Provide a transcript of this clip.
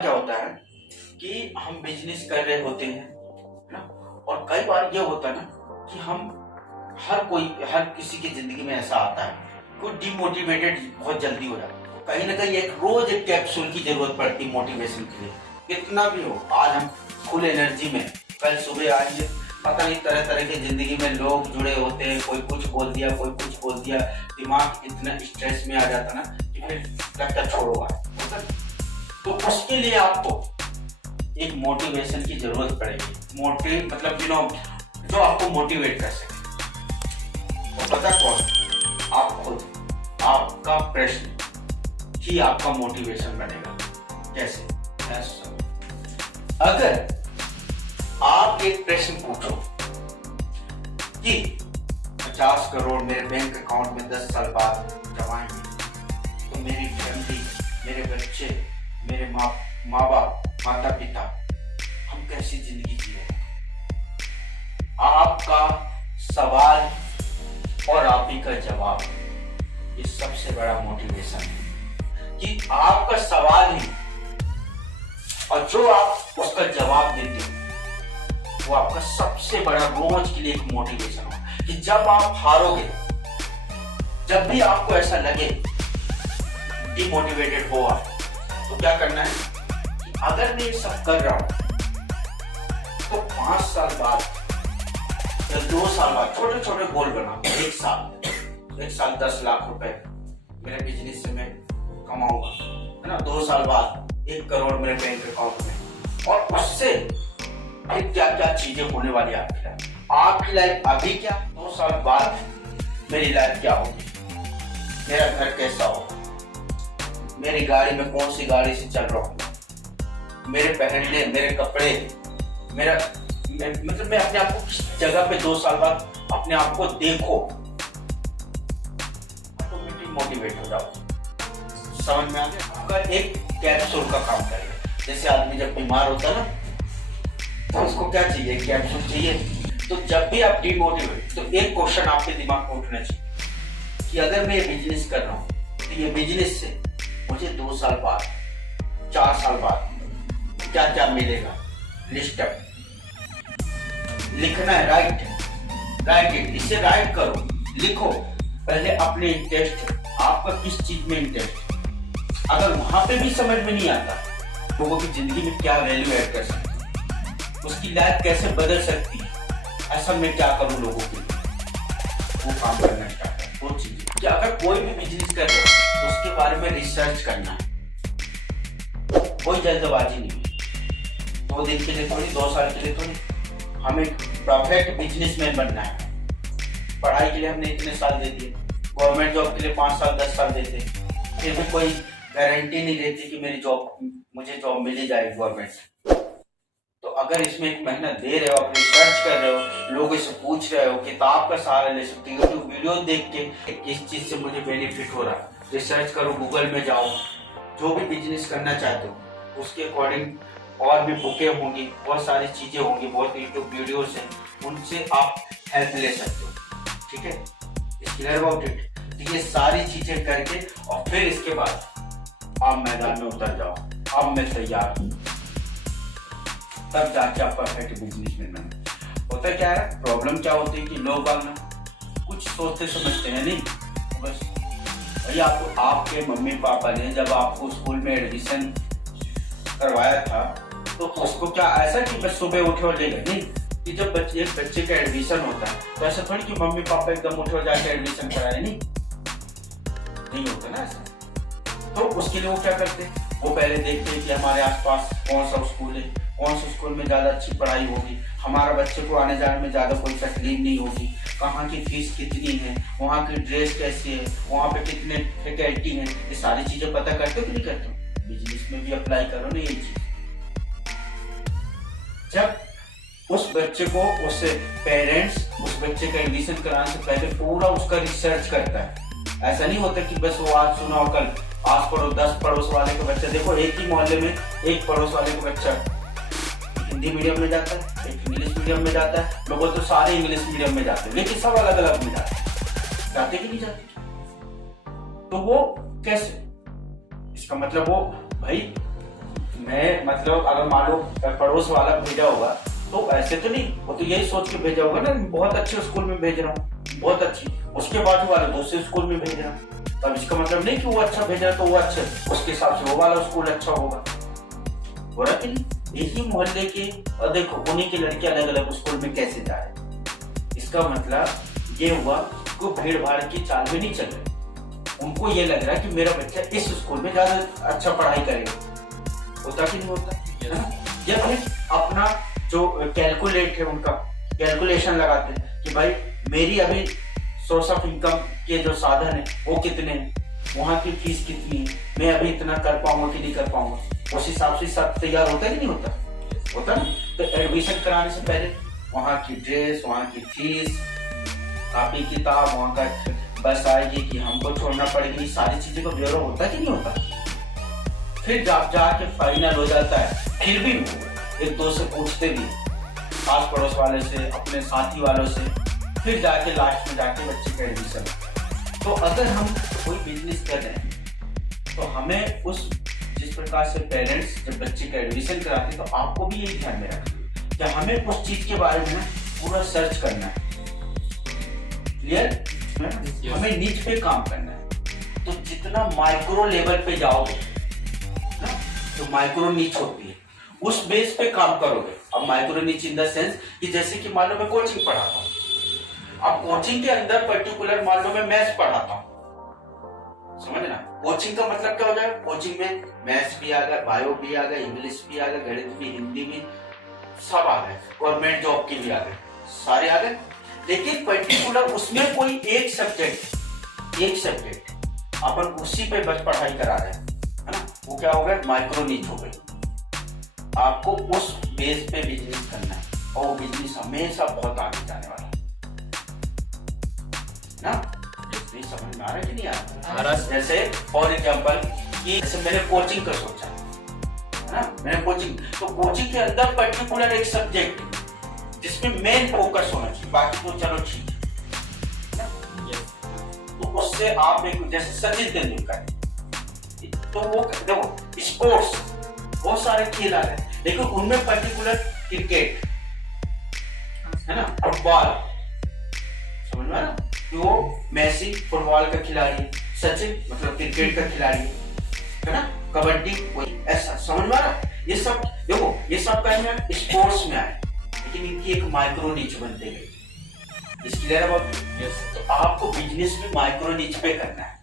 क्या होता है कि हम बिजनेस कर रहे होते हैं, है ना। और कई बार ये होता है ना कि हर किसी की जिंदगी में ऐसा आता है, कोई डिमोटिवेटेड बहुत जल्दी हो जाता है। तो कहीं ना कहीं रोज एक कैप्सूल की जरूरत पड़ती है मोटिवेशन के लिए। कितना भी हो, आज हम फुल एनर्जी में, कल सुबह आएंगे, पता नहीं तरह तरह के जिंदगी में लोग जुड़े होते हैं, कोई कुछ बोल दिया, कोई कुछ बोल दिया, दिमाग इतना स्ट्रेस में आ जाता ना कि फिर लगता छोड़ो यार। तो उसके लिए आपको एक मोटिवेशन की जरूरत पड़ेगी। मतलब जो आपको मोटिवेट कर सके। तो पता कौन? आप खुद। आपका प्रश्न ही आपका मोटिवेशन बनेगा। कैसे? अगर आप एक प्रश्न पूछो कि 50 करोड़ मेरे बैंक अकाउंट में 10 साल बाद जमा आएंगे, तो मेरी फैमिली, मेरे बच्चे, मेरे माँ बाप, माता पिता, हम कैसी जिंदगी जिए? आपका सवाल और आप ही का जवाब, ये सबसे बड़ा मोटिवेशन है कि आपका सवाल ही और जो आप उसका जवाब देते हो वो आपका सबसे बड़ा रोज के लिए एक मोटिवेशन हो। कि जब आप हारोगे, जब भी आपको ऐसा लगे डिमोटिवेटेड हो आप, तो क्या करना है कि अगर मैं ये सब कर रहा हूं तो 5 साल बाद या 2 साल बाद छोटे छोटे गोल बना। एक साल 10 लाख रुपए मेरे बिजनेस से मैं कमाऊंगा, है ना। 2 साल बाद 1 करोड़ मेरे बैंक अकाउंट में। और उससे फिर क्या क्या चीजें होने वाली आपकी लाइफ अभी क्या, 2 साल बाद मेरी लाइफ क्या होगी, मेरा घर कैसा होगा, मेरी गाड़ी में कौन सी गाड़ी से चल रहा हूँ, मेरे पहनने, मेरे कपड़े, मतलब मैं अपने आप को किस जगह पे 2 साल बाद अपने आप को देखो, ऑटोमेटिक मोटिवेट हो जाओ। समझ में आ गया? आपका एक कैप्सूल का काम करेगा। जैसे आदमी जब बीमार होता है ना, तो उसको क्या चाहिए? कैप्सूल चाहिए। तो जब भी आप डिमोटिवेट, तो एक क्वेश्चन आपके दिमाग में उठना चाहिए कि अगर मैं ये बिजनेस कर रहा हूँ तो ये बिजनेस से मुझे 2 साल बाद, 4 साल बाद क्या क्या मिलेगा। लिस्ट अप लिखना है, राइट इट, इसे राइट करो, लिखो। पहले अपने इंटरेस्ट, आपका किस चीज में इंटरेस्ट है। अगर वहां पे भी समझ में नहीं आता लोगों की जिंदगी में क्या वैल्यू ऐड कर सकते, उसकी लाइफ कैसे बदल सकती है, ऐसा मैं क्या करूं लोगों के लिए, वो काम करना स्टार्ट है। वो चीज कि अगर कोई भी बिजनेस कर रहे हो तो उसके बारे में रिसर्च करना है, कोई जल्दबाजी नहीं है। 2 दिन के लिए थोड़ी, 2 साल के लिए थोड़ी, हमें परफेक्ट बिजनेसमैन बनना है। पढ़ाई के लिए हमने इतने साल दे दिए, गवर्नमेंट जॉब के लिए 5 साल 10 साल देते, फिर भी कोई गारंटी नहीं देती कि मुझे जॉब मिल ही जाएगी गवर्नमेंट। तो अगर इसमें एक मेहनत दे रहे हो, आप रिसर्च कर रहे हो, लोगों से पूछ रहे हो, किताब का सहारा ले सकते हो, यूट्यूब वीडियो देख के किस चीज से मुझे बेनिफिट हो रहा है, रिसर्च करो, गूगल में जाओ। जो भी बिजनेस करना चाहते हो उसके अकॉर्डिंग और भी बुकें होंगी, बहुत सारी चीजें होंगी, बहुत यूट्यूब वीडियोस हैं, उनसे आप हेल्प ले सकते हो। ठीक है, क्लियर अबाउट इट। ये सारी चीजें करके और फिर इसके बाद आप मैदान में उतर जाओ, अब मैं तैयार हूँ, तब जाके आप परफेक्ट बिजनेसमैन बने। होता क्या है, प्रॉब्लम क्या होती है कि लोग कुछ सोचते समझते हैं नहीं, बस भैया आपके मम्मी पापा ने जब आपको स्कूल में एडमिशन करवाया था तो उसको क्या ऐसा कि बस सुबह उठे और ले गए? नहीं, कि जब एक बच्चे का एडमिशन होता है तो ऐसा थोड़ी कि मम्मी पापा एकदम उठे और जाके एडमिशन कराए, नहीं होता ना ऐसा। तो उसके लिए वो क्या करते हैं, वो पहले देखते हैं कि हमारे आसपास कौन सा स्कूल है, कौन से स्कूल में ज्यादा अच्छी पढ़ाई होगी, हमारा बच्चे को आने जाने में ज्यादा कोई तकलीफ नहीं होगी, कहाँ की फीस कितनी है, वहाँ की ड्रेस कैसी है, वहाँ पे कितने फैकल्टी हैं, ये सारी चीजें पता करते हो कि नहीं करते हो? बिजनेस में भी अप्लाई करो ना ये चीज। जब उस बच्चे को, उससे पेरेंट्स उस बच्चे का एडमिशन कराने से पहले पूरा उसका रिसर्च करता है। ऐसा नहीं होता कि बस वो आज सुना और कल आस पड़ोस 10 पड़ोस वाले का बच्चा, देखो एक ही मोहल्ले में एक पड़ोस वाले का बच्चा हिंदी मीडियम में जाता है, एक इंग्लिश मीडियम में जाता है, लोगों तो सारे इंग्लिश मीडियम में जाते हैं, लेकिन सब अलग अलग में जाते कि नहीं जाते? तो वो कैसे? इसका मतलब वो भाई मैं मतलब अगर मान लो पड़ोस वाला भेजा होगा तो ऐसे तो नहीं, वो तो यही सोच के भेजा होगा ना, बहुत अच्छे स्कूल में भेज रहा हूँ, बहुत अच्छी, उसके बाजू वाले दूसरे स्कूल में भेज रहा हूँ। तब इसका मतलब नहीं कि वो अच्छा भेजा तो वो अच्छा, उसके हिसाब से वो वाला स्कूल अच्छा होगा, हो रहा कि नहीं? यही मोहल्ले के, और देखो उन्हीं के लड़के अलग अलग स्कूल में कैसे जा रहे, इसका मतलब ये हुआ को भीड़ भाड़ की चाल में नहीं चल रही, उनको ये लग रहा है कि मेरा बच्चा इस स्कूल में ज्यादा अच्छा पढ़ाई करेगा। होता कि नहीं होता? ये अपना जो कैलकुलेट है, उनका कैलकुलेशन लगाते हैं कि भाई मेरी अभी सोर्स ऑफ इनकम के जो साधन है वो कितने हैं, वहाँ की फीस कितनी है, मैं अभी इतना कर पाऊंगा कि नहीं कर पाऊंगा, उस हिसाब से सब तैयार होता है कि नहीं होता? होता ना। तो एडमिशन कराने से पहले वहाँ की ड्रेस, वहाँ की फीस, कॉपी किताब, वहाँ का बस आएगी कि हमको छोड़ना पड़ेगी, सारी चीजें का ब्यौरा होता है कि नहीं होता? फिर जब जाके फाइनल हो जाता है, फिर भी एक दो से पूछते भी, आस पड़ोस वाले से, अपने साथी वालों से, फिर जाके लास्ट में जाके बच्चे का एडमिशन। तो अगर हम कोई बिजनेस कर रहे हैं तो हमें उस जिस प्रकार से पेरेंट्स जब बच्चे का एडमिशन कराते हैं तो आपको भी यही ध्यान में रखना कि हमें उस चीज के बारे में पूरा सर्च करना है। क्लियर? हमें नीच पे काम करना है। तो जितना माइक्रो लेवल पे जाओगे ना, तो माइक्रो नीच होती है, उस बेस पे काम करोगे। अब माइक्रो नीच इन द सेंस कि जैसे कि मान लो मैं कोचिंग पढ़ाता हूँ, अब कोचिंग के अंदर पर्टिकुलर मान लो मैं मैथ्स पढ़ाता हूँ, समझ ना? कोचिंग का मतलब क्या हो जाएगा? कोचिंग में मैथ्स भी आ गया, बायो भी आ गया, इंग्लिश भी आ गया, गणित भी, हिंदी भी, सब आ गए, गवर्नमेंट जॉब के भी आ गए, सारे आ गए। लेकिन पर्टिकुलर उसमें कोई एक सब्जेक्ट अपन उसी पे बस पढ़ाई करा रहे हैं, है ना, वो क्या हो गया? माइक्रो नीच हो गई। आपको उस बेस पे बिजनेस करना है और वो बिजनेस हमेशा बहुत आगे जाने वाला है ना। ये समझ में आ रहा है कि नहीं आ रहा? जैसे फॉर एग्जांपल कि जैसे मैंने कोचिंग का सोचा है ना, मैंने कोचिंग, तो कोचिंग के अंदर पर्टिकुलर एक सब्जेक्ट जिसमें मेन फोकस होना चाहिए, बाकी तो चलो ठीक है। तो उससे आप एक जैसे सचिन तेंदुलकर, तो वो देखो स्पोर्ट्स बहुत सारे खेल आ रहे हैं, लेकिन उनमें पर्टिकुलर क्रिकेट है ना, फुटबॉल, समझ में आ रहा कि वो मेसी फुटबॉल का खिलाड़ी है, सचिन मतलब क्रिकेट का खिलाड़ी है ना, कबड्डी वही, ऐसा समझ में आ रहा? ये सब देखो, ये सब का स्पोर्ट्स में आए, लेकिन इनकी एक माइक्रो नीच बनते गई। इस क्लियर अबाउट? तो आपको बिजनेस में माइक्रो नीच पे करना है।